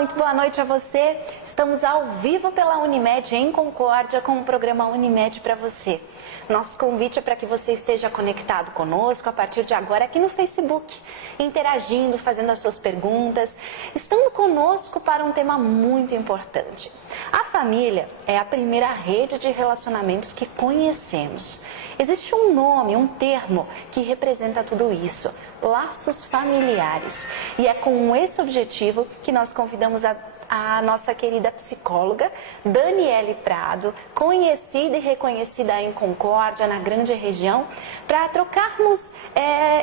muito boa noite a você. Estamos ao vivo pela Unimed em Concórdia com o programa Unimed para você. Nosso convite é para que você esteja conectado conosco a partir de agora aqui no Facebook, interagindo, fazendo as suas perguntas, estando conosco para um tema muito importante. A família é a primeira rede de relacionamentos que conhecemos. Existe um nome, um termo que representa tudo isso: laços familiares. E é com esse objetivo que nós convidamos a nossa querida psicóloga Daniele Prado, conhecida e reconhecida em Concórdia, na grande região, para trocarmos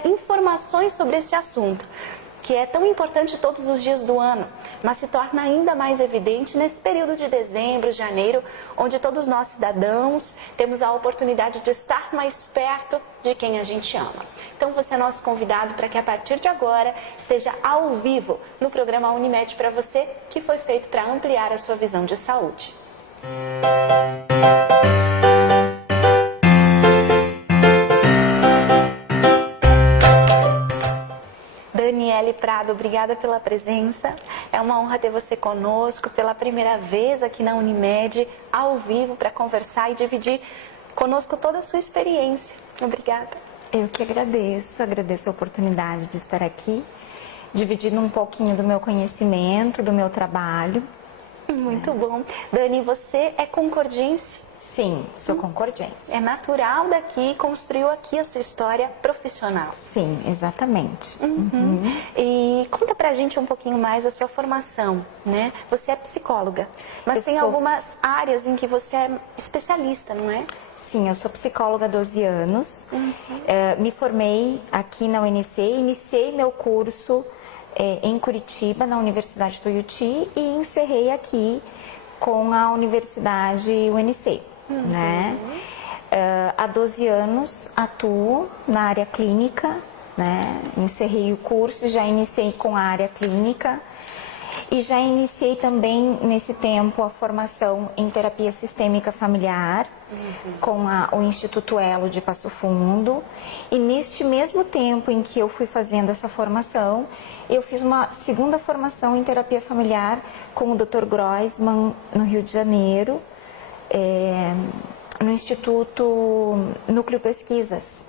informações sobre esse assunto, que é tão importante todos os dias do ano, mas se torna ainda mais evidente nesse período de dezembro, janeiro, onde todos nós cidadãos temos a oportunidade de estar mais perto de quem a gente ama. Então você é nosso convidado para que a partir de agora esteja ao vivo no programa Unimed para você, que foi feito para ampliar a sua visão de saúde. Daniele Prado, obrigada pela presença. É uma honra ter você conosco pela primeira vez aqui na Unimed, ao vivo, para conversar e dividir conosco toda a sua experiência. Obrigada. Eu que agradeço a oportunidade de estar aqui, dividindo um pouquinho do meu conhecimento, do meu trabalho. Muito bom. Dani, você é concordiense? Sim, sou concordiense. É natural daqui, construiu aqui a sua história profissional. Sim, exatamente. E conta pra gente um pouquinho mais a sua formação, né? Você é psicóloga, mas tem algumas áreas em que você é especialista, não é? Sim, eu sou psicóloga há 12 anos, me formei aqui na UNC, iniciei meu curso em Curitiba, na Universidade do Tuiuti, e encerrei aqui com a Universidade UNC, né? Há 12 anos atuo na área clínica, né? Encerrei o curso e já iniciei com a área clínica e já iniciei também nesse tempo a formação em terapia sistêmica familiar com o Instituto Elo de Passo Fundo, e neste mesmo tempo em que eu fui fazendo essa formação, eu fiz uma segunda formação em terapia familiar com o Dr. Groisman no Rio de Janeiro, no Instituto Núcleo Pesquisas,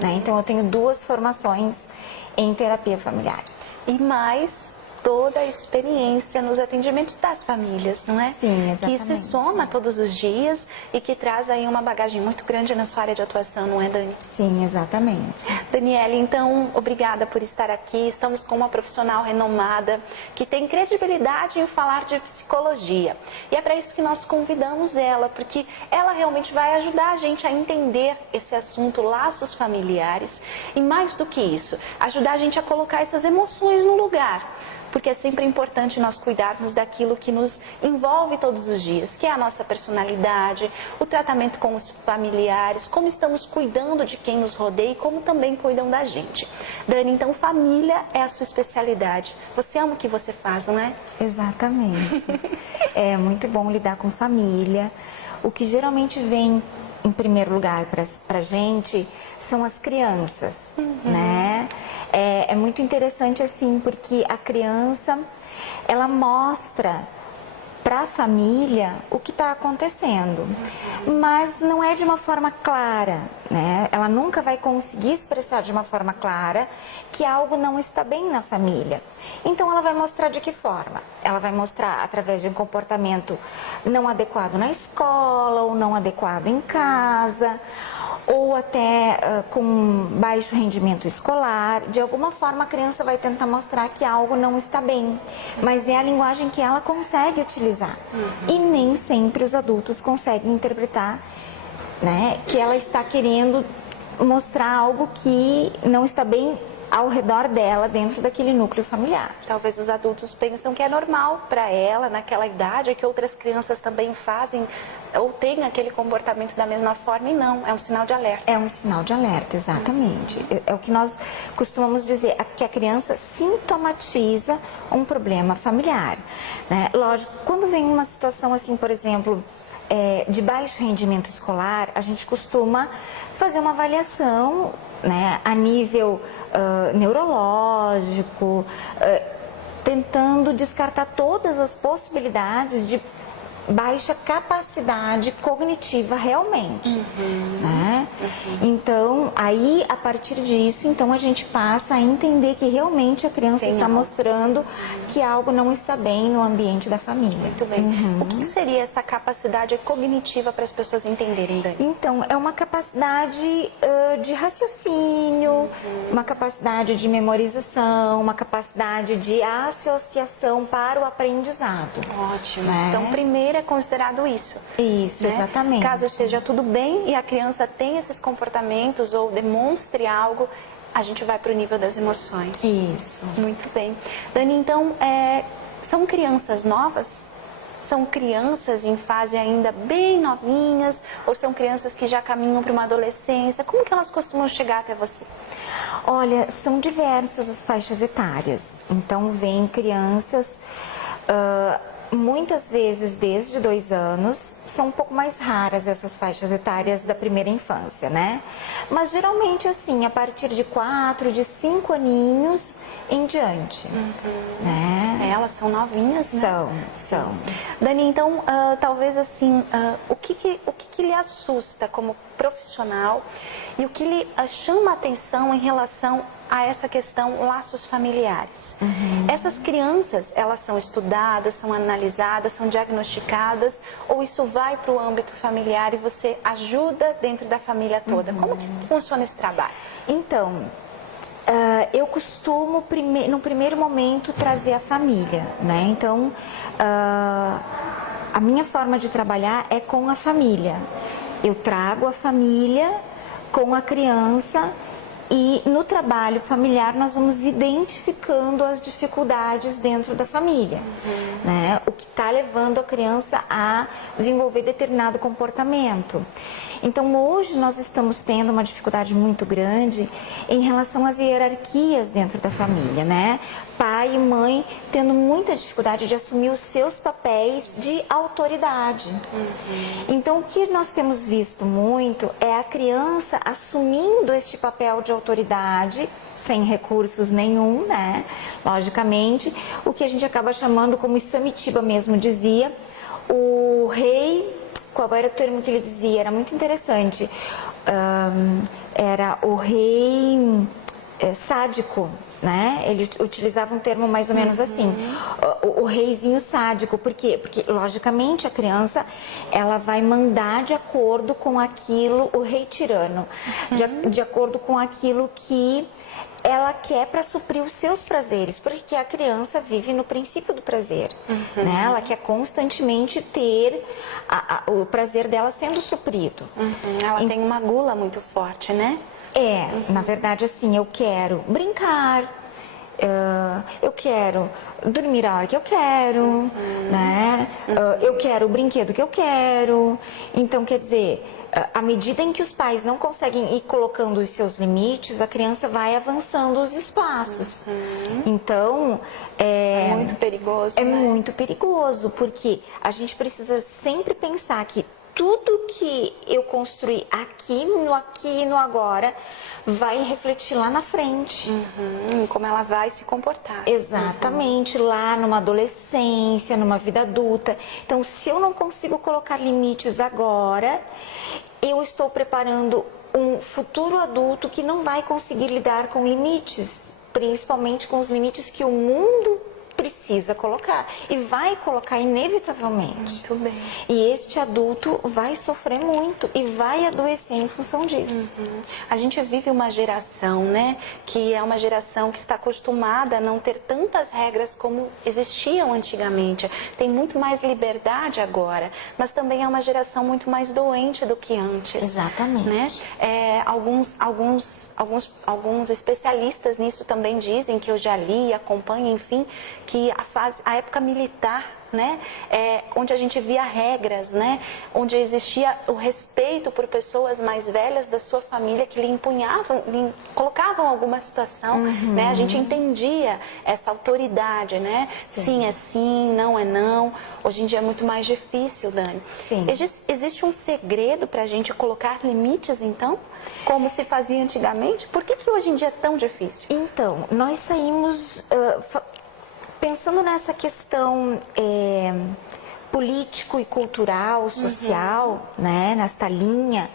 né? Então eu tenho 2 formações em terapia familiar. E mais toda a experiência nos atendimentos das famílias, não é? Sim, exatamente. Que se soma todos os dias e que traz aí uma bagagem muito grande na sua área de atuação, não é, Dani? Sim, exatamente. Daniele, então, obrigada por estar aqui. Estamos com uma profissional renomada que tem credibilidade em falar de psicologia. E é para isso que nós convidamos ela, porque ela realmente vai ajudar a gente a entender esse assunto, laços familiares, e mais do que isso, ajudar a gente a colocar essas emoções no lugar. Porque é sempre importante nós cuidarmos daquilo que nos envolve todos os dias, que é a nossa personalidade, o tratamento com os familiares, como estamos cuidando de quem nos rodeia e como também cuidam da gente. Dani, então família é a sua especialidade. Você ama o que você faz, não é? Exatamente. É muito bom lidar com família. O que geralmente vem em primeiro lugar para a gente são as crianças, né? É muito interessante assim, porque a criança, ela mostra para a família o que está acontecendo, mas não é de uma forma clara, né? Ela nunca vai conseguir expressar de uma forma clara que algo não está bem na família. Então ela vai mostrar de que forma? Ela vai mostrar através de um comportamento não adequado na escola, ou não adequado em casa, ou até com baixo rendimento escolar. De alguma forma a criança vai tentar mostrar que algo não está bem, mas é a linguagem que ela consegue utilizar. E nem sempre os adultos conseguem interpretar, né, que ela está querendo mostrar algo que não está bem ao redor dela, dentro daquele núcleo familiar. Talvez os adultos pensam que é normal para ela, naquela idade, que outras crianças também fazem ou têm aquele comportamento da mesma forma, e não, é um sinal de alerta. É um sinal de alerta, exatamente. É o que nós costumamos dizer, que a criança sintomatiza um problema familiar, né? Lógico, quando vem uma situação assim, por exemplo, de baixo rendimento escolar, a gente costuma fazer uma avaliação, né, a nível neurológico, tentando descartar todas as possibilidades de baixa capacidade cognitiva realmente, né? Então, aí, a partir disso, então a gente passa a entender que realmente a criança está mostrando que algo não está bem no ambiente da família. Muito bem. O que seria essa capacidade cognitiva para as pessoas entenderem, Dani? Então, é uma capacidade de raciocínio, uma capacidade de memorização, uma capacidade de associação para o aprendizado. Ótimo. Então, primeiro é considerado isso. Isso, né? Exatamente. Caso esteja tudo bem e a criança tenha esses comportamentos ou demonstre algo, a gente vai para o nível das emoções. Isso. Muito bem. Dani, então, são crianças novas? São crianças em fase ainda bem novinhas? Ou são crianças que já caminham para uma adolescência? Como que elas costumam chegar até você? Olha, são diversas as faixas etárias. Então, vêm crianças... muitas vezes desde 2 anos, são um pouco mais raras essas faixas etárias da primeira infância, né? Mas geralmente assim, a partir de 4, de 5 aninhos em diante, né? Elas são novinhas, né? São. Dani, então, talvez assim, o que lhe assusta como profissional e o que lhe chama a atenção em relação a essa questão laços familiares? Essas crianças, elas são estudadas, são analisadas, são diagnosticadas, ou isso vai para o âmbito familiar e você ajuda dentro da família toda? Como que funciona esse trabalho? Então, eu costumo, no primeiro momento, trazer a família, né? Então, a minha forma de trabalhar é com a família. Eu trago a família com a criança e no trabalho familiar nós vamos identificando as dificuldades dentro da família, né? O que está levando a criança a desenvolver determinado comportamento. Então hoje nós estamos tendo uma dificuldade muito grande em relação às hierarquias dentro da família, né? Pai e mãe tendo muita dificuldade de assumir os seus papéis de autoridade. Então o que nós temos visto muito é a criança assumindo este papel de autoridade sem recursos nenhum, né? Logicamente, o que a gente acaba chamando, como Samitiba mesmo dizia, o rei... Qual era o termo que ele dizia? Era muito interessante. Era o rei sádico, né? Ele utilizava um termo mais ou menos assim. O reizinho sádico. Por quê? Porque, logicamente, a criança, ela vai mandar de acordo com aquilo, o rei tirano, de acordo com aquilo que ela quer para suprir os seus prazeres, porque a criança vive no princípio do prazer, né? Ela quer constantemente ter o prazer dela sendo suprido. Ela tem uma gula muito forte, né? Na verdade, assim, eu quero brincar, eu quero dormir a hora que eu quero, né? Eu quero o brinquedo que eu quero. Então, quer dizer, à medida em que os pais não conseguem ir colocando os seus limites, a criança vai avançando os espaços. Então, é muito perigoso, né? Muito perigoso, porque a gente precisa sempre pensar que tudo que eu construí aqui e no agora vai refletir lá na frente. Como ela vai se comportar. Exatamente, lá numa adolescência, numa vida adulta. Então, se eu não consigo colocar limites agora, eu estou preparando um futuro adulto que não vai conseguir lidar com limites, principalmente com os limites que o mundo precisa colocar e vai colocar inevitavelmente. Muito bem. E este adulto vai sofrer muito e vai adoecer em função disso. A gente vive uma geração, né, que é uma geração que está acostumada a não ter tantas regras como existiam antigamente. Tem muito mais liberdade agora, mas também é uma geração muito mais doente do que antes. Exatamente. Né? Alguns especialistas nisso também dizem, que eu já li e acompanho, enfim, que a época militar, né, onde a gente via regras, né, onde existia o respeito por pessoas mais velhas da sua família que lhe empunhavam, lhe colocavam alguma situação, né, a gente entendia essa autoridade, né, sim é sim, não é não. Hoje em dia é muito mais difícil, Dani. Sim. Existe um segredo para a gente colocar limites, então, como se fazia antigamente? Por que hoje em dia é tão difícil? Então, nós saímos Pensando nessa questão político e cultural, social, né, nesta linha,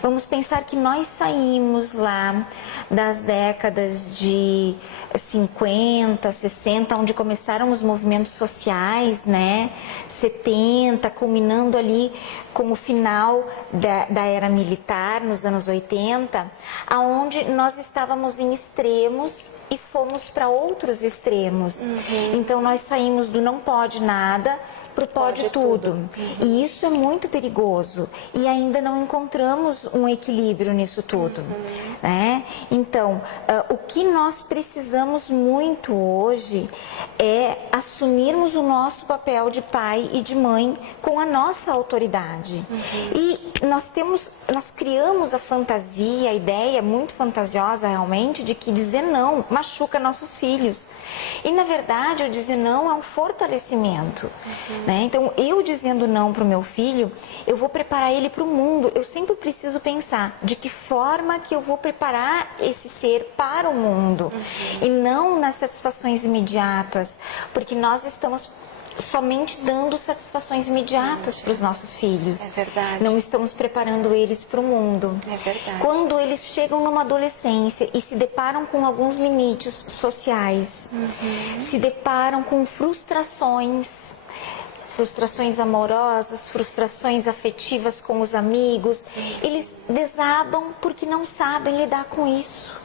vamos pensar que nós saímos lá das décadas de 50, 60, onde começaram os movimentos sociais, né, 70, culminando ali com o final da era militar, nos anos 80, aonde nós estávamos em extremos e fomos para outros extremos. Então nós saímos do não pode nada para o pode tudo. E isso é muito perigoso. E ainda não encontramos um equilíbrio nisso tudo. Né? Então, o que nós precisamos muito hoje é assumirmos o nosso papel de pai e de mãe com a nossa autoridade. E nós criamos a fantasia, a ideia muito fantasiosa realmente, de que dizer não machuca nossos filhos. E na verdade, o dizer não é um fortalecimento. Né? Então, eu dizendo não para o meu filho, eu vou preparar ele para o mundo. Eu sempre preciso pensar de que forma que eu vou preparar esse ser para o mundo. E não nas satisfações imediatas, porque nós estamos somente dando satisfações imediatas para os nossos filhos. É verdade. Não estamos preparando eles para o mundo. É verdade. Quando eles chegam numa adolescência e se deparam com alguns limites sociais, se deparam com frustrações amorosas, frustrações afetivas com os amigos, eles desabam porque não sabem lidar com isso.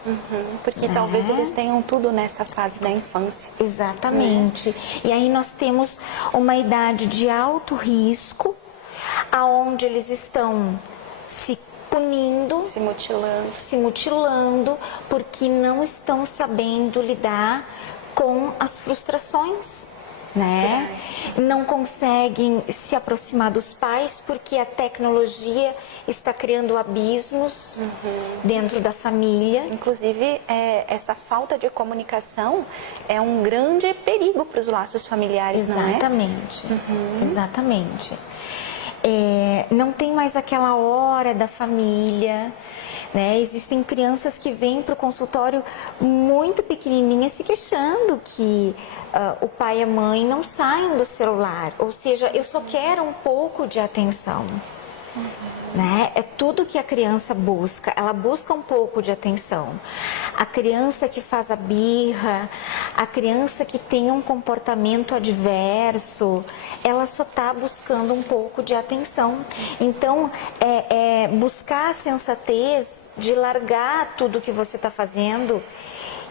Porque talvez eles tenham tudo nessa fase da infância. Exatamente. E aí nós temos uma idade de alto risco, aonde eles estão se punindo, se mutilando, porque não estão sabendo lidar com as frustrações. Né? Não conseguem se aproximar dos pais porque a tecnologia está criando abismos dentro da família. Inclusive, essa falta de comunicação é um grande perigo para os laços familiares, Exatamente. não é? Exatamente. Não tem mais aquela hora da família. Né? Existem crianças que vêm para o consultório muito pequenininhas se queixando que o pai e a mãe não saem do celular. Ou seja, eu só quero um pouco de atenção. Né? É tudo que a criança busca, ela busca um pouco de atenção. A criança que faz a birra, a criança que tem um comportamento adverso, ela só está buscando um pouco de atenção. Então, buscar a sensatez de largar tudo que você está fazendo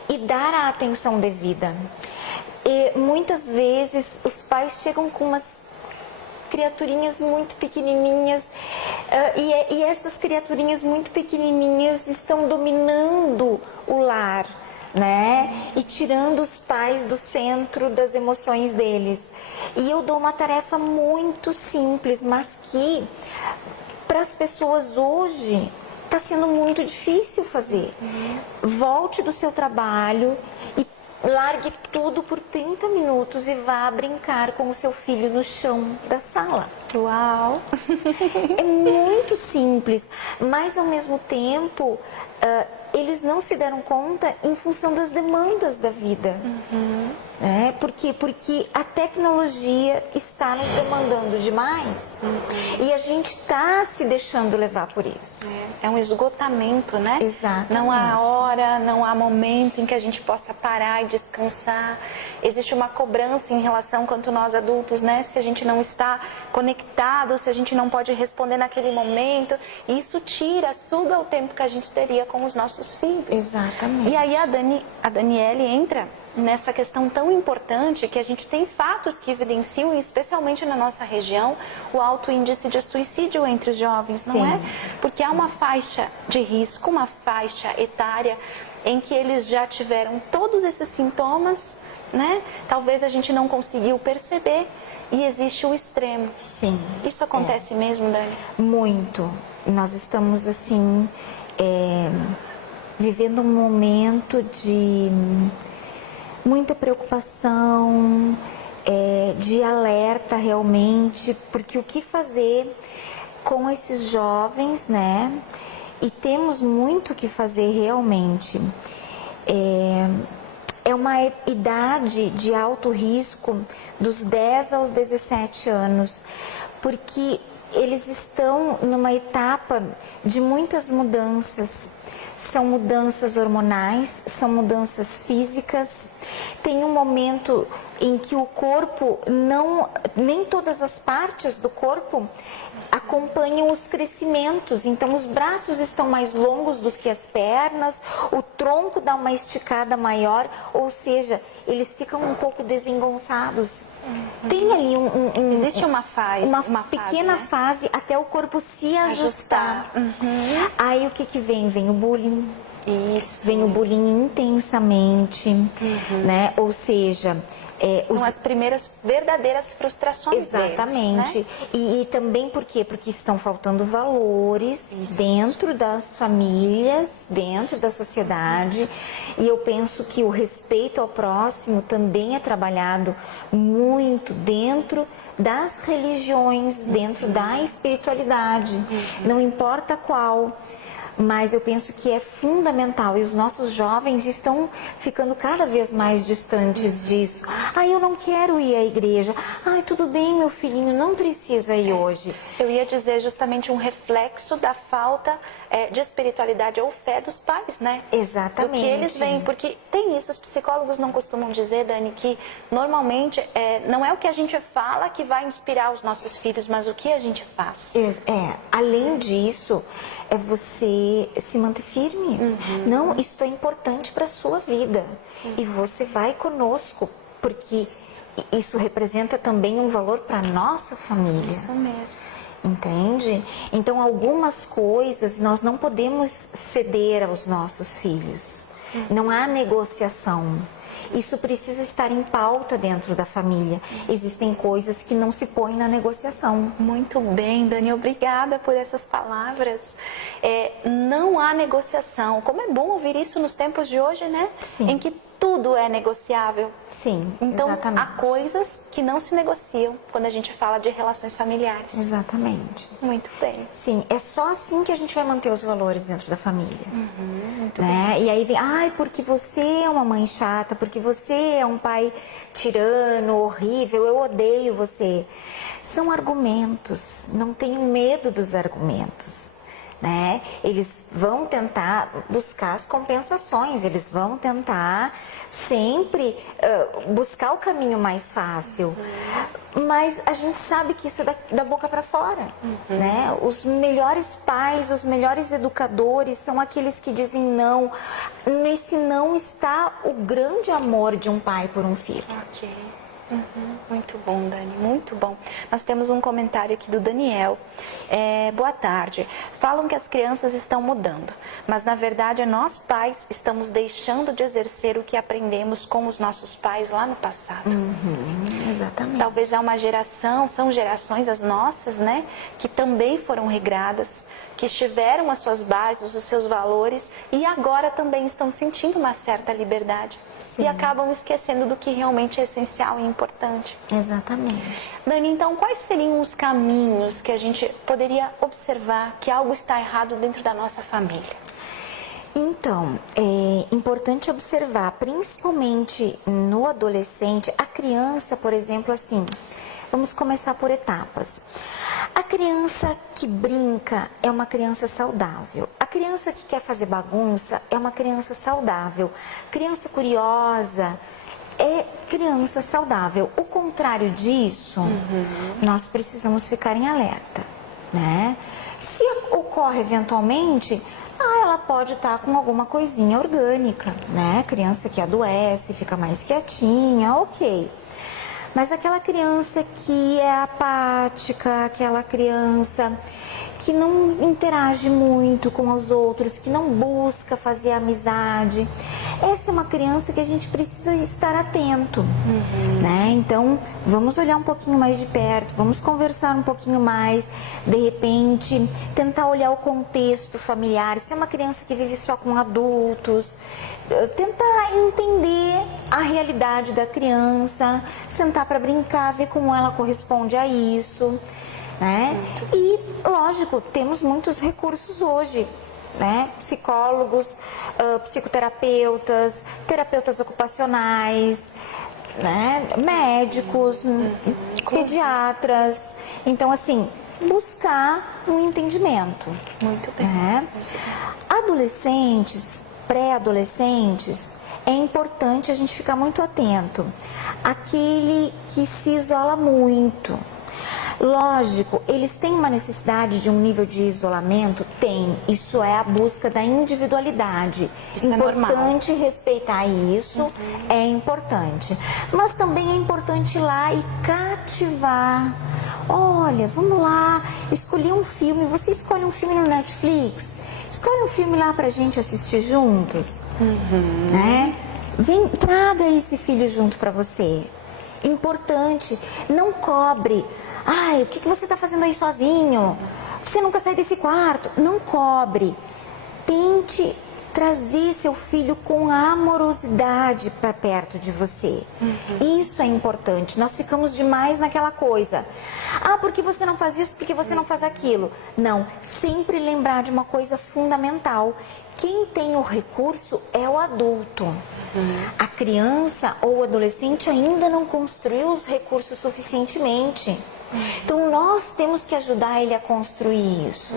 e dar a atenção devida. E muitas vezes os pais chegam com umas criaturinhas muito pequenininhas e essas criaturinhas muito pequenininhas estão dominando o lar, né? E tirando os pais do centro das emoções deles. E eu dou uma tarefa muito simples, mas que para as pessoas hoje está sendo muito difícil fazer. Volte do seu trabalho e largue tudo por 30 minutos e vá brincar com o seu filho no chão da sala. Uau! É muito simples, mas ao mesmo tempo eles não se deram conta em função das demandas da vida. Por quê? Porque a tecnologia está nos demandando demais e a gente está se deixando levar por isso. É um esgotamento, né? Exatamente. Não há hora, não há momento em que a gente possa parar e descansar. Existe uma cobrança em relação quanto nós adultos, né? Se a gente não está conectado, se a gente não pode responder naquele momento, isso suga o tempo que a gente teria com os nossos filhos. Exatamente. E aí a Daniele entra nessa questão tão importante que a gente tem fatos que evidenciam, especialmente na nossa região, o alto índice de suicídio entre os jovens, não é? Porque há uma faixa de risco, uma faixa etária em que eles já tiveram todos esses sintomas, né? Talvez a gente não conseguiu perceber e existe o extremo. Sim. Isso acontece mesmo, Dani? Muito. Nós estamos assim vivendo um momento de muita preocupação, de alerta realmente, porque o que fazer com esses jovens, né? E temos muito o que fazer realmente. é uma idade de alto risco dos 10 aos 17 anos, porque eles estão numa etapa de muitas mudanças. São mudanças hormonais, são mudanças físicas. Tem um momento em que o corpo nem todas as partes do corpo acompanham os crescimentos. Então, os braços estão mais longos do que as pernas, o tronco dá uma esticada maior, ou seja, eles ficam um pouco desengonçados. Tem ali existe uma pequena fase até o corpo se ajustar. Aí o que vem? Vem o bullying. Isso. Vem o bullying intensamente, né? Ou seja, são as primeiras verdadeiras frustrações. Exatamente. Deles, né? E também por quê? Porque estão faltando valores dentro das famílias, dentro da sociedade. E eu penso que o respeito ao próximo também é trabalhado muito dentro das religiões, dentro da espiritualidade. Não importa qual. Mas eu penso que é fundamental e os nossos jovens estão ficando cada vez mais distantes disso. Eu não quero ir à igreja. Tudo bem, meu filhinho, não precisa ir hoje. Eu ia dizer justamente um reflexo da falta de espiritualidade ou fé dos pais, né? Exatamente. Do que eles veem, porque tem isso, os psicólogos não costumam dizer, Dani, que normalmente não é o que a gente fala que vai inspirar os nossos filhos, mas o que a gente faz. Além disso, é você se manter firme. Não, isso é importante para a sua vida. E você vai conosco, porque isso representa também um valor para a nossa família. Isso mesmo. Entende? Então, algumas coisas nós não podemos ceder aos nossos filhos. Não há negociação. Isso precisa estar em pauta dentro da família. Existem coisas que não se põem na negociação. Muito bem, Dani, obrigada por essas palavras. Não há negociação. Como é bom ouvir isso nos tempos de hoje, né? Sim. Em que tudo é negociável. Sim, então, exatamente. há coisas que não se negociam quando a gente fala de relações familiares. Exatamente. Muito bem. Sim, é só assim que a gente vai manter os valores dentro da família. Muito né? bem. E aí vem, porque você é uma mãe chata, porque você é um pai tirano, horrível, eu odeio você. São argumentos, não tenham medo dos argumentos. Né? Eles vão tentar buscar as compensações, eles vão tentar sempre buscar o caminho mais fácil. Mas a gente sabe que isso é da boca para fora. Né? Os melhores pais, os melhores educadores são aqueles que dizem não. Nesse não está o grande amor de um pai por um filho. Ok. Muito bom, Dani, muito bom. Nós temos um comentário aqui do Daniel. Boa tarde. Falam que as crianças estão mudando, mas na verdade nós pais estamos deixando de exercer o que aprendemos com os nossos pais lá no passado. Exatamente. Talvez são gerações as nossas, né, que também foram regradas, que tiveram as suas bases, os seus valores e agora também estão sentindo uma certa liberdade. Sim. E acabam esquecendo do que realmente é essencial e importante. Exatamente. Dani, então quais seriam os caminhos que a gente poderia observar que algo está errado dentro da nossa família? Então, é importante observar, principalmente no adolescente, a criança, por exemplo, assim, vamos começar por etapas. A criança que brinca é uma criança saudável. A criança que quer fazer bagunça é uma criança saudável. Criança curiosa é criança saudável. O contrário disso, nós precisamos ficar em alerta, né? Se ocorre eventualmente, ela pode estar com alguma coisinha orgânica, né? Criança que adoece, fica mais quietinha, ok. Mas aquela criança que é apática, aquela criança que não interage muito com os outros, que não busca fazer amizade, essa é uma criança que a gente precisa estar atento, né? Então, vamos olhar um pouquinho mais de perto, vamos conversar um pouquinho mais, de repente, tentar olhar o contexto familiar, se é uma criança que vive só com adultos, tentar entender a realidade da criança, sentar para brincar, ver como ela corresponde a isso, né? E, lógico, temos muitos recursos hoje. né? Psicólogos, psicoterapeutas, terapeutas ocupacionais, né? Médicos, pediatras. Então, assim, buscar um entendimento. Muito bem. Né? Adolescentes, pré-adolescentes, é importante a gente ficar muito atento. Aquele que se isola muito. Lógico, eles têm uma necessidade de um nível de isolamento? Tem. Isso é a busca da individualidade. Isso importante respeitar isso, é importante. Mas também é importante ir lá e cativar. Olha, vamos lá, escolher um filme. Você escolhe um filme no Netflix? Escolhe um filme lá pra gente assistir juntos. Né? Vem, traga esse filho junto pra você. Importante, não cobre. Ai, o que você está fazendo aí sozinho? Você nunca sai desse quarto. Não cobre. Tente trazer seu filho com amorosidade para perto de você. Isso é importante. Nós ficamos demais naquela coisa. Ah, porque você não faz isso, porque você não faz aquilo. Não, sempre lembrar de uma coisa fundamental. Quem tem o recurso é o adulto. A criança ou o adolescente ainda não construiu os recursos suficientemente. Então, nós temos que ajudar ele a construir isso.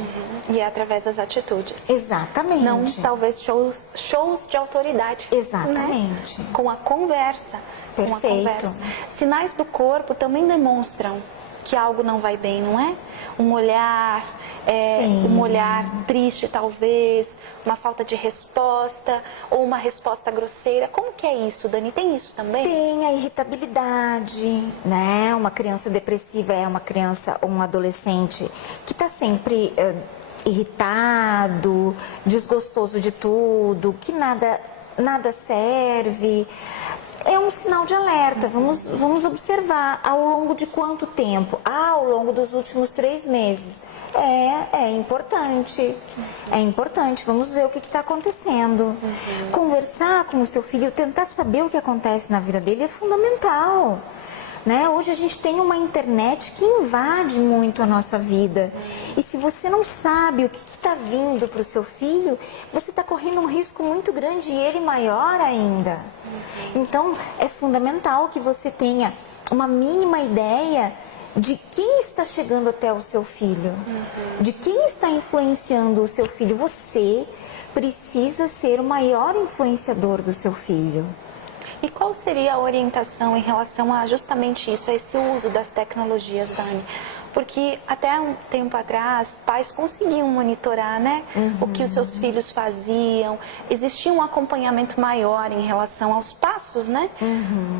E é através das atitudes. Exatamente. Não, talvez, shows de autoridade. Exatamente. Né? Com a conversa. Perfeito. Com a conversa. Sinais do corpo também demonstram que algo não vai bem, não é? Um olhar triste, talvez, uma falta de resposta ou uma resposta grosseira. Como que é isso, Dani? Tem isso também? Tem a irritabilidade, né? Uma criança depressiva é uma criança ou um adolescente que está sempre irritado, desgostoso de tudo, que nada serve. É um sinal de alerta. Vamos observar ao longo de quanto tempo? Ao longo dos últimos 3 meses. É importante. É importante. Vamos ver o que está acontecendo. Conversar com o seu filho, tentar saber o que acontece na vida dele é fundamental. Né? Hoje a gente tem uma internet que invade muito a nossa vida. E se você não sabe o que está vindo para o seu filho, você está correndo um risco muito grande e ele maior ainda. Então, é fundamental que você tenha uma mínima ideia de quem está chegando até o seu filho, de quem está influenciando o seu filho. Você precisa ser o maior influenciador do seu filho. E qual seria a orientação em relação a justamente isso, a esse uso das tecnologias, Dani? Porque até um tempo atrás, pais conseguiam monitorar, né? O que os seus filhos faziam. Existia um acompanhamento maior em relação aos passos, né?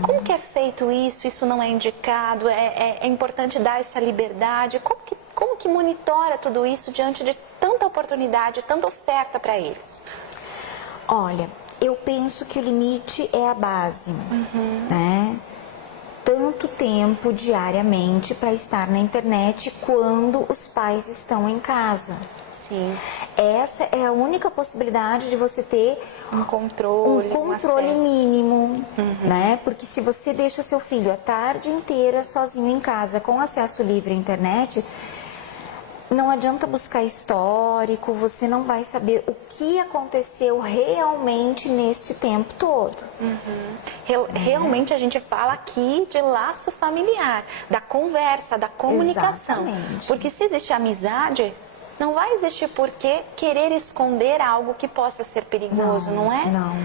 Como que é feito isso? Isso não é indicado? É importante dar essa liberdade? Como que monitora tudo isso diante de tanta oportunidade, tanta oferta para eles? Olha, eu penso que o limite é a base, né? Tanto tempo diariamente para estar na internet quando os pais estão em casa. Sim. Essa é a única possibilidade de você ter um controle mínimo, né? Porque se você deixa seu filho a tarde inteira sozinho em casa com acesso livre à internet, não adianta buscar histórico, você não vai saber o que aconteceu realmente neste tempo todo. Realmente a gente fala aqui de laço familiar, da conversa, da comunicação. Exatamente. Porque se existe amizade, não vai existir por que querer esconder algo que possa ser perigoso, não é? Não.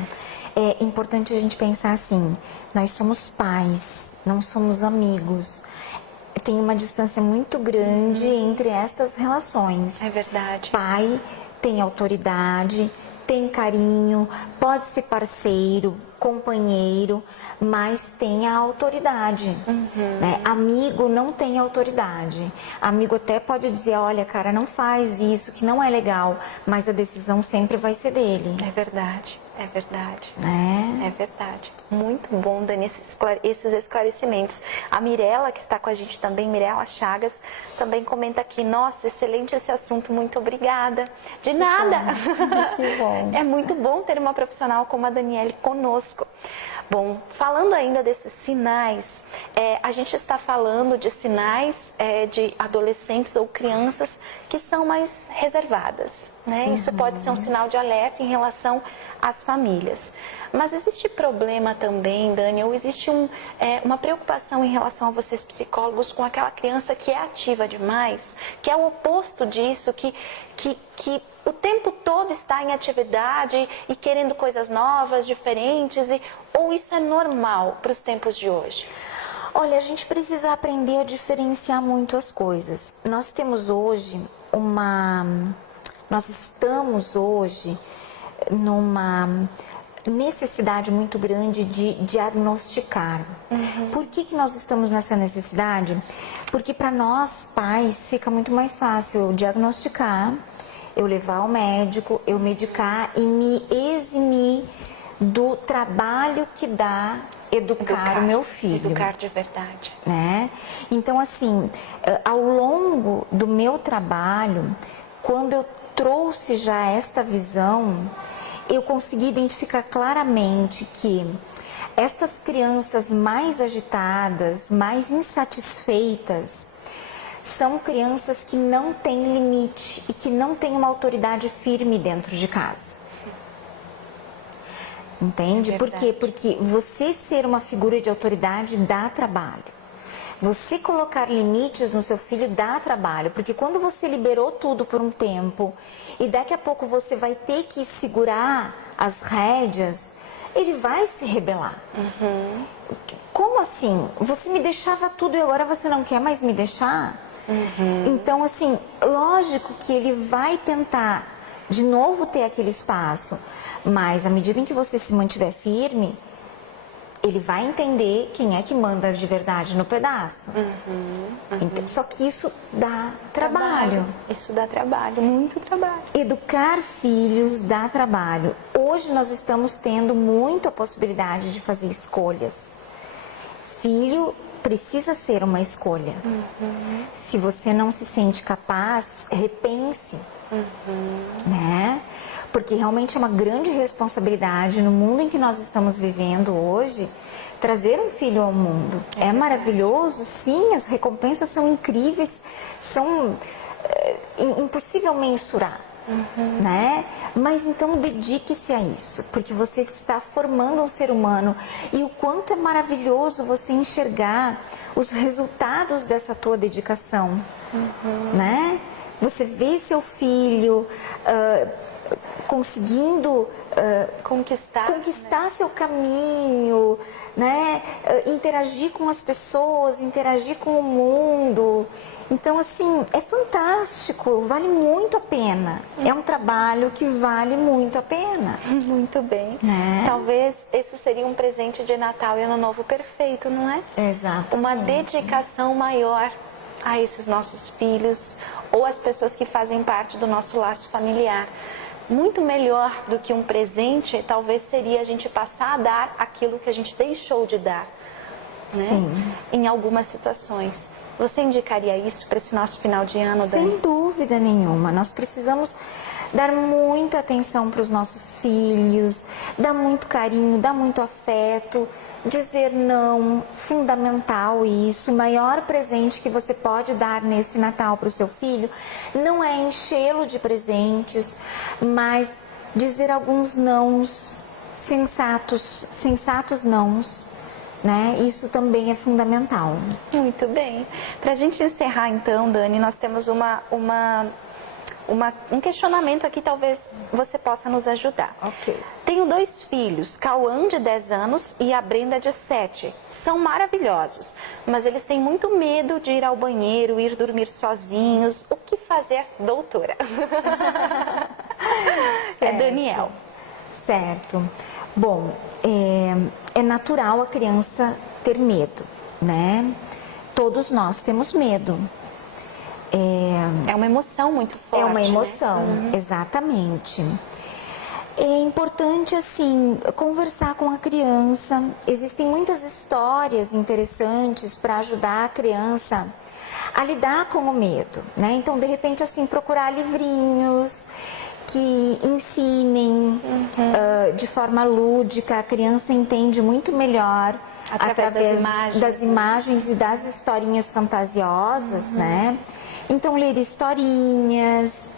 É importante a gente pensar assim, nós somos pais, não somos amigos. Tem uma distância muito grande entre estas relações. É verdade. Pai tem autoridade, tem carinho, pode ser parceiro, companheiro, mas tem a autoridade. Né? Amigo não tem autoridade. Amigo até pode dizer, olha, cara, não faz isso, que não é legal, mas a decisão sempre vai ser dele. É verdade. É verdade. É verdade. Muito bom, Dani, esses esclarecimentos. A Mirella, que está com a gente também, Mirella Chagas, também comenta aqui, nossa, excelente esse assunto, muito obrigada. De nada. Que bom. É muito bom ter uma profissional como a Daniele conosco. Bom, falando ainda desses sinais, a gente está falando de sinais de adolescentes ou crianças que são mais reservadas, né? Isso pode ser um sinal de alerta em relação às famílias. Mas existe problema também, Dani, ou existe uma preocupação em relação a vocês psicólogos com aquela criança que é ativa demais, que é o oposto disso, que o tempo todo está em atividade e querendo coisas novas, diferentes, ou isso é normal para os tempos de hoje? Olha, a gente precisa aprender a diferenciar muito as coisas. Nós estamos hoje numa necessidade muito grande de diagnosticar. Por que nós estamos nessa necessidade? Porque para nós, pais, fica muito mais fácil eu diagnosticar, eu levar ao médico, eu medicar e me eximir do trabalho que dá educar o meu filho. Educar de verdade. Né? Então, assim, ao longo do meu trabalho, quando eu trouxe já esta visão, eu consegui identificar claramente que estas crianças mais agitadas, mais insatisfeitas, são crianças que não têm limite e que não têm uma autoridade firme dentro de casa. Entende? Por quê? Porque você ser uma figura de autoridade dá trabalho. Você colocar limites no seu filho dá trabalho, porque quando você liberou tudo por um tempo e daqui a pouco você vai ter que segurar as rédeas, ele vai se rebelar. Como assim? Você me deixava tudo e agora você não quer mais me deixar? Então, assim, lógico que ele vai tentar de novo ter aquele espaço, mas à medida em que você se mantiver firme, ele vai entender quem é que manda de verdade no pedaço. Só que isso dá trabalho. Isso dá trabalho, muito trabalho. Educar filhos dá trabalho. Hoje nós estamos tendo muito a possibilidade de fazer escolhas. Filho precisa ser uma escolha. Se você não se sente capaz, repense. Né? Porque realmente é uma grande responsabilidade no mundo em que nós estamos vivendo hoje, trazer um filho ao mundo. É maravilhoso, sim, as recompensas são incríveis, são impossível mensurar. Né? Mas então dedique-se a isso, porque você está formando um ser humano e o quanto é maravilhoso você enxergar os resultados dessa tua dedicação. Né? Você vê seu filho conseguindo conquistar seu caminho, né? Interagir com as pessoas, interagir com o mundo. Então, assim, é fantástico, vale muito a pena. É um trabalho que vale muito a pena. Muito bem. Né? Talvez esse seria um presente de Natal e Ano Novo perfeito, não é? Exatamente. Uma dedicação maior a esses nossos filhos ou as pessoas que fazem parte do nosso laço familiar. Muito melhor do que um presente, talvez seria a gente passar a dar aquilo que a gente deixou de dar, né? Sim. Em algumas situações. Você indicaria isso para esse nosso final de ano, Dani? Sem dúvida nenhuma. Nós precisamos dar muita atenção para os nossos filhos, dar muito carinho, dar muito afeto, dizer não, fundamental isso. O maior presente que você pode dar nesse Natal para o seu filho não é enchê-lo de presentes, mas dizer alguns nãos sensatos nãos. Né? Isso também é fundamental. Muito bem. Para a gente encerrar então, Dani, nós temos um questionamento aqui, talvez você possa nos ajudar. Ok. Tenho 2 filhos, Cauã de 10 anos e a Brenda de 7. São maravilhosos, mas eles têm muito medo de ir ao banheiro, ir dormir sozinhos. O que fazer, doutora? É Daniel. Certo. Bom, é natural a criança ter medo, né? Todos nós temos medo. É uma emoção muito forte. É uma emoção, né? Exatamente. É importante, assim, conversar com a criança. Existem muitas histórias interessantes para ajudar a criança a lidar com o medo, né? Então, de repente, assim, procurar livrinhos que ensinem de forma lúdica. A criança entende muito melhor através das imagens e das historinhas fantasiosas, né? Então, ler historinhas,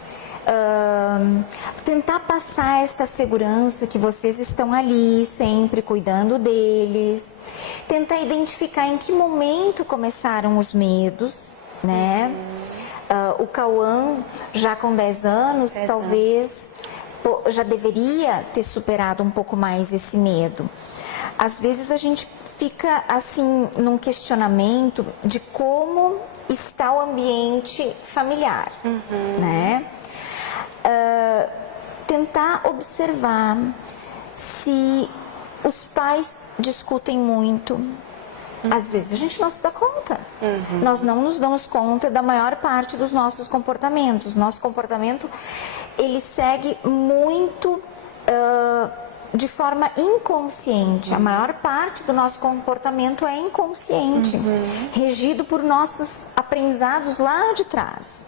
tentar passar esta segurança que vocês estão ali sempre cuidando deles, tentar identificar em que momento começaram os medos, né? O Cauã, já com 10 anos, talvez já deveria ter superado um pouco mais esse medo. Às vezes a gente fica assim num questionamento de como está o ambiente familiar, né? Tentar observar se os pais discutem muito. Às vezes a gente não se dá conta. Nós não nos damos conta da maior parte dos nossos comportamentos. Nosso comportamento, ele segue muito de forma inconsciente. A maior parte do nosso comportamento é inconsciente, regido por nossos aprendizados lá de trás.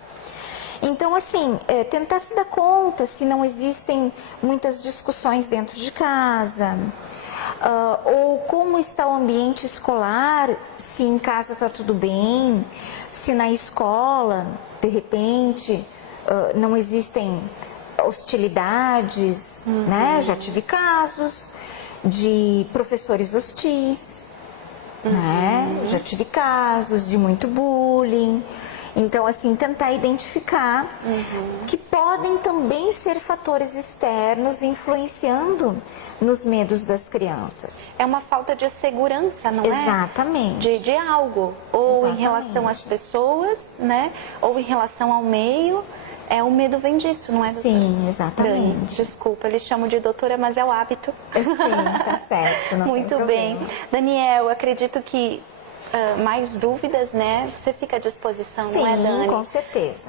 Então, assim, tentar se dar conta se não existem muitas discussões dentro de casa, ou como está o ambiente escolar, se em casa está tudo bem, se na escola, de repente, não existem hostilidades, né? Já tive casos de professores hostis, né? Já tive casos de muito bullying. Então, assim, tentar identificar que podem também ser fatores externos influenciando nos medos das crianças. É uma falta de segurança, não é? Exatamente. De algo. Ou Exatamente. em relação às pessoas, né? Ou em relação ao meio. O medo vem disso, não é, doutora? Sim, exatamente. Dani, desculpa, eles chamam de doutora, mas é o hábito. Sim, tá certo. Não Muito tem bem. problema. Daniel, acredito que mais dúvidas, né? Você fica à disposição, Sim, não é, Dani? com certeza.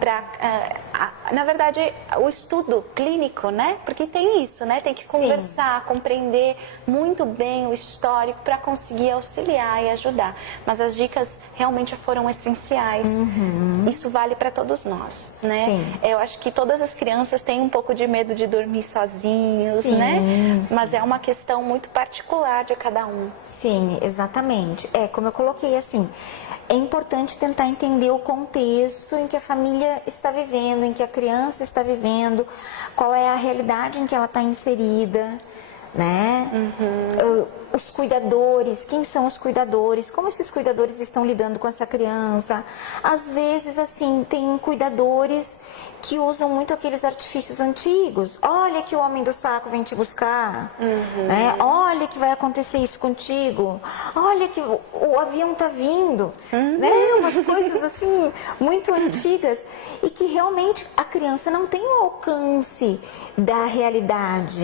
Na verdade, o estudo clínico, né? Porque tem isso, né? Tem que conversar, compreender muito bem o histórico para conseguir auxiliar e ajudar. Mas as dicas realmente foram essenciais. Isso vale para todos nós, né? Sim. Eu acho que todas as crianças têm um pouco de medo de dormir sozinhos, né? Sim. Mas é uma questão muito particular de cada um. Sim, exatamente. Como eu coloquei assim, é importante tentar entender o contexto em que a família está vivendo, em que a criança está vivendo, qual é a realidade em que ela está inserida, né? Os cuidadores, quem são os cuidadores, como esses cuidadores estão lidando com essa criança. Às vezes, assim, tem cuidadores que usam muito aqueles artifícios antigos. Olha que o homem do saco vem te buscar, né? Olha que vai acontecer isso contigo, olha que o avião tá vindo, né? Umas coisas assim, muito antigas e que realmente a criança não tem o alcance da realidade.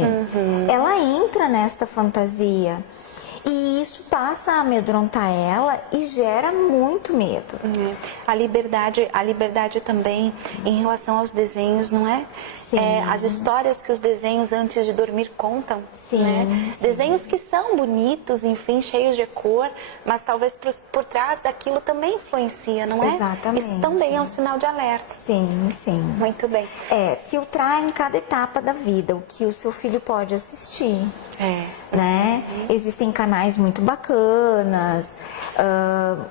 Ela entra nesta fantasia. E isso passa a amedrontar ela e gera muito medo. A liberdade também em relação aos desenhos, não é? Sim. As histórias que os desenhos antes de dormir contam. Sim, né? sim. Desenhos que são bonitos, enfim, cheios de cor, mas talvez por trás daquilo também influencia, não é? Exatamente. Isso também é um sinal de alerta. Sim, sim. Muito bem. Filtrar em cada etapa da vida o que o seu filho pode assistir. Né? Existem canais muito bacanas,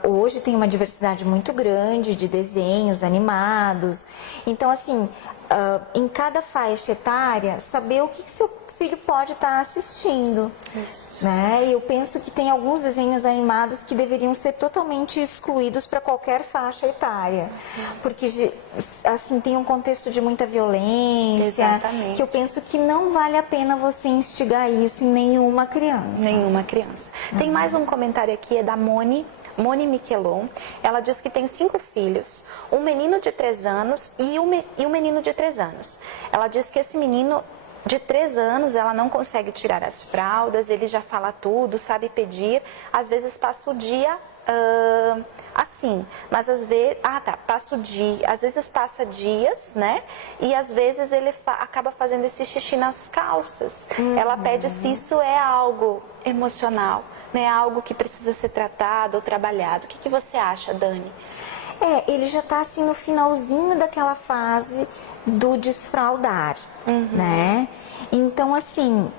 hoje tem uma diversidade muito grande de desenhos animados, então assim, em cada faixa etária, saber o que seu filho pode estar assistindo. Isso. Né? Eu penso que tem alguns desenhos animados que deveriam ser totalmente excluídos para qualquer faixa etária, porque assim tem um contexto de muita violência. Exatamente. Que eu penso que não vale a pena você instigar isso em nenhuma criança. Nenhuma criança. Tem mais um comentário aqui, é da Moni Miquelon. Ela diz que tem 5 filhos, um menino de 3 anos e um menino de 3 anos. Ela diz que esse menino de 3 anos, ela não consegue tirar as fraldas, ele já fala tudo, sabe pedir, às vezes passa o dia assim, mas às vezes, passa o dia, às vezes passa dias, né? E às vezes ele acaba fazendo esse xixi nas calças. Ela pede se isso é algo emocional, né? Algo que precisa ser tratado ou trabalhado. O que você acha, Dani? Ele já está assim no finalzinho daquela fase do desfraldar, né? Então, assim,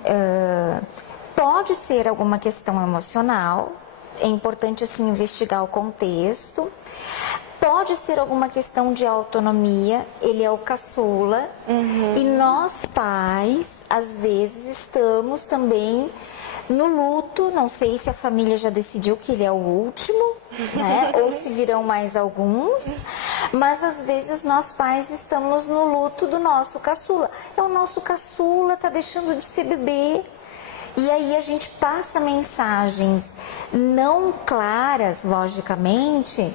pode ser alguma questão emocional, é importante, assim, investigar o contexto. Pode ser alguma questão de autonomia, ele é o caçula, e nós pais, às vezes, estamos também no luto, não sei se a família já decidiu que ele é o último, né? Ou se virão mais alguns, mas às vezes nós pais estamos no luto do nosso caçula. É o nosso caçula, tá deixando de ser bebê. E aí a gente passa mensagens não claras, logicamente,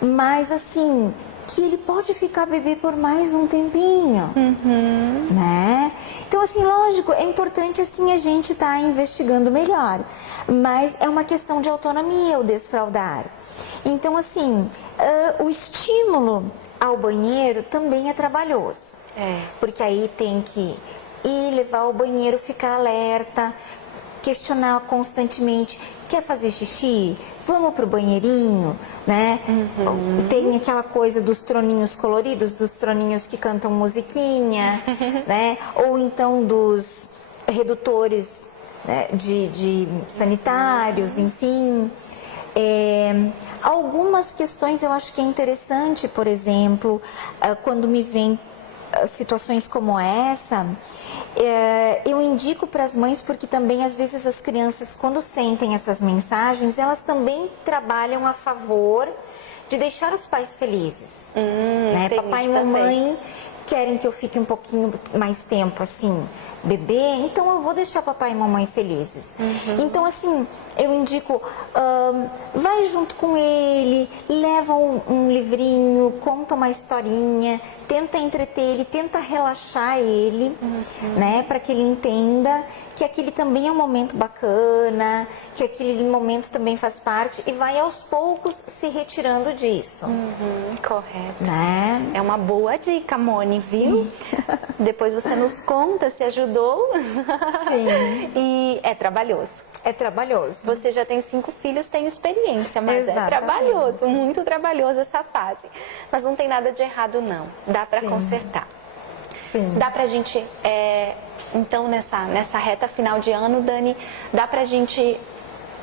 mas assim, que ele pode ficar bebê por mais um tempinho, né? Então, assim, lógico, é importante, assim, a gente estar investigando melhor, mas é uma questão de autonomia o desfraldar. Então, assim, o estímulo ao banheiro também é trabalhoso, porque aí tem que ir, levar ao banheiro, ficar alerta, questionar constantemente, quer fazer xixi? Vamos pro banheirinho, né? Tem aquela coisa dos troninhos coloridos, dos troninhos que cantam musiquinha, né? Ou então dos redutores, né, de sanitários, enfim. Algumas questões eu acho que é interessante, por exemplo, quando me vem situações como essa, eu indico para as mães, porque também às vezes as crianças, quando sentem essas mensagens, elas também trabalham a favor de deixar os pais felizes, né? Papai e mamãe querem que eu fique um pouquinho mais tempo assim, bebê, então eu vou deixar papai e mamãe felizes. Então, assim, eu indico, vai junto com ele, leva um livrinho, conta uma historinha, tenta entreter ele, tenta relaxar ele, né, para que ele entenda que aquele também é um momento bacana, que aquele momento também faz parte, e vai aos poucos se retirando disso. Correto. Né? É uma boa dica, Moni, viu? Depois você nos conta se ajudou. Sim. E é trabalhoso. É trabalhoso. Você já tem 5 filhos, tem experiência, mas Exatamente. é trabalhoso, muito trabalhoso essa fase. Mas não tem nada de errado, não. Dá para consertar. Sim. Dá pra gente, então, nessa reta final de ano, Dani, dá pra gente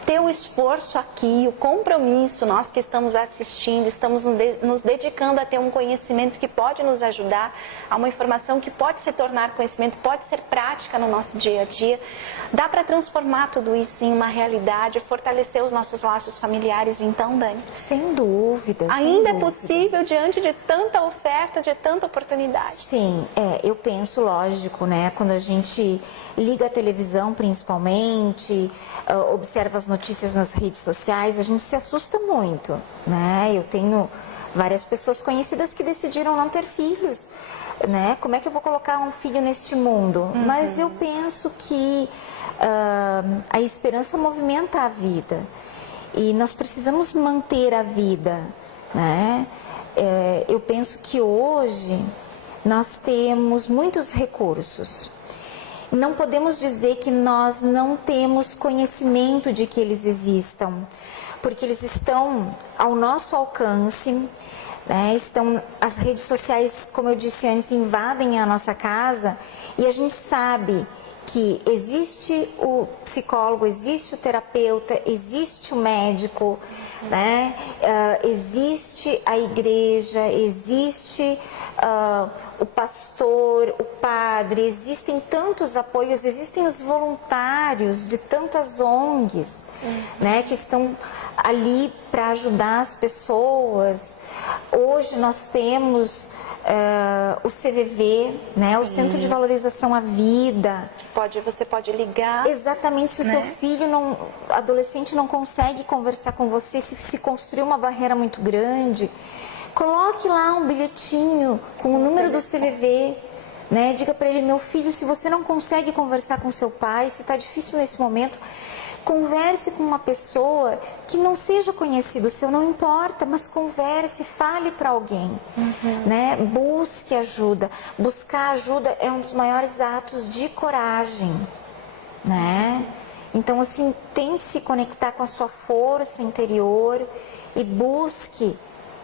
ter o esforço aqui, o compromisso, nós que estamos assistindo, estamos nos dedicando a ter um conhecimento que pode nos ajudar, a uma informação que pode se tornar conhecimento, pode ser prática no nosso dia a dia. Dá para transformar tudo isso em uma realidade, fortalecer os nossos laços familiares, então, Dani? Sem dúvida. Ainda sem é dúvida. possível diante de tanta oferta, de tanta oportunidade. Sim, eu penso, lógico, né? Quando a gente liga a televisão, principalmente, observa as notícias nas redes sociais, a gente se assusta muito, né? Eu tenho várias pessoas conhecidas que decidiram não ter filhos, né? Como é que eu vou colocar um filho neste mundo? Mas eu penso que a esperança movimenta a vida e nós precisamos manter a vida, né? Eu penso que hoje nós temos muitos recursos. Não podemos dizer que nós não temos conhecimento de que eles existam, porque eles estão ao nosso alcance, né? As redes sociais, como eu disse antes, invadem a nossa casa e a gente sabe que existe o psicólogo, existe o terapeuta, existe o médico, né? Existe a igreja, existe o pastor, o padre, existem tantos apoios, existem os voluntários de tantas ONGs, né, que estão ali para ajudar as pessoas. Hoje nós temos o CVV, né, o Centro de Valorização à Vida. Você pode ligar. Exatamente, se o seu filho, adolescente, não consegue conversar com você, se construir uma barreira muito grande, coloque lá um bilhetinho com o número do CVV, né? Diga para ele: meu filho, se você não consegue conversar com seu pai, se está difícil nesse momento, converse com uma pessoa que não seja conhecido seu, não importa, mas converse, fale para alguém, né? Busque ajuda. Buscar ajuda é um dos maiores atos de coragem, né? Então, assim, tente se conectar com a sua força interior e busque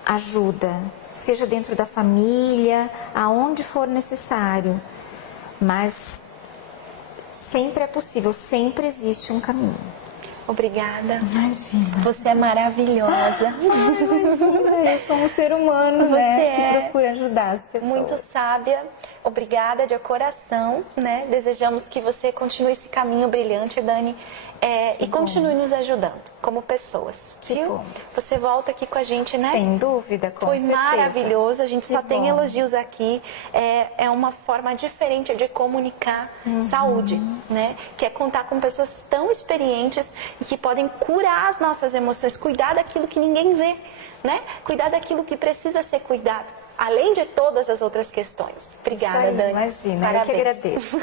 ajuda, seja dentro da família, aonde for necessário, mas sempre é possível, sempre existe um caminho. Obrigada. Imagina. Você é maravilhosa. Imagina, eu sou um ser humano, Você né? Que é procura ajudar as pessoas. muito sábia. Obrigada de coração, né? Desejamos que você continue esse caminho brilhante, Dani, e continue nos ajudando como pessoas. Que viu? bom. Você volta aqui com a gente, né? Sem dúvida, com Foi certeza. maravilhoso, a gente Que só tem bom. elogios aqui. É uma forma diferente de comunicar saúde, né? Que é contar com pessoas tão experientes e que podem curar as nossas emoções, cuidar daquilo que ninguém vê, né? Cuidar daquilo que precisa ser cuidado, além de todas as outras questões. Obrigada, Isso aí, Dani. imagina, Parabéns. eu que agradeço.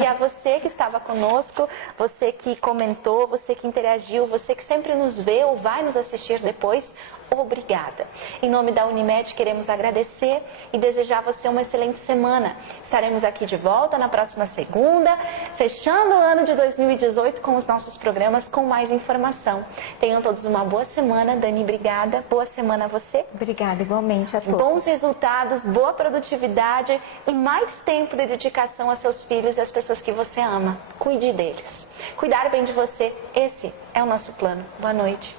E a você que estava conosco, você que comentou, você que interagiu, você que sempre nos vê ou vai nos assistir depois, obrigada. Em nome da Unimed, queremos agradecer e desejar a você uma excelente semana. Estaremos aqui de volta na próxima segunda, fechando o ano de 2018 com os nossos programas com mais informação. Tenham todos uma boa semana. Dani, obrigada. Boa semana a você. Obrigada, igualmente a todos. Bons resultados, boa produtividade e mais tempo de dedicação a seus filhos e às pessoas que você ama. Cuide deles. Cuidar bem de você, esse é o nosso plano. Boa noite.